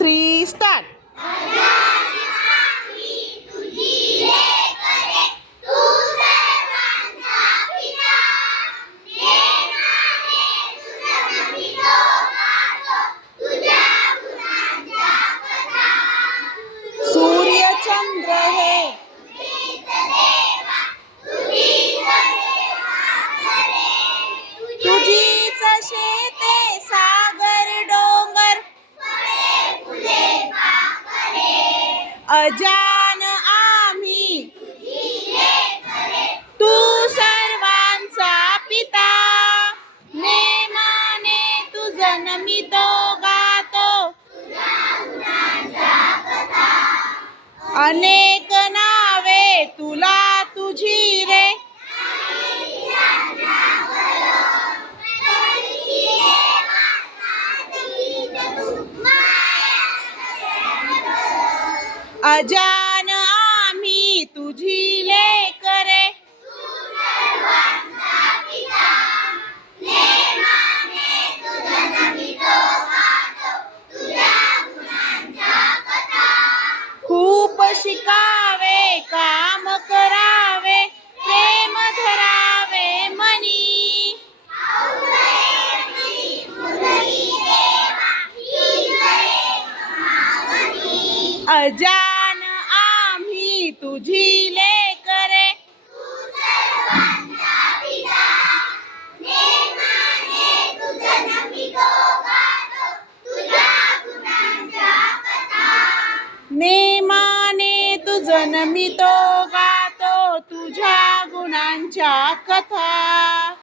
3 start. Surya Chandra हे तुझीच शेते सागर डोंगर अजान आम्ही तू सर्वांचा पिता नेमाने तू जन्मितो गातो अनेक नावे तुला तुझी रे अजान आम्ही तुझी लेकरे खूप शिकावे काम करावे प्रेम धरावे मनी अजान आम्ही तुझी लेकरे नेमाने तू जन्मितो गातो तुझ्या गुणांच्या कथा.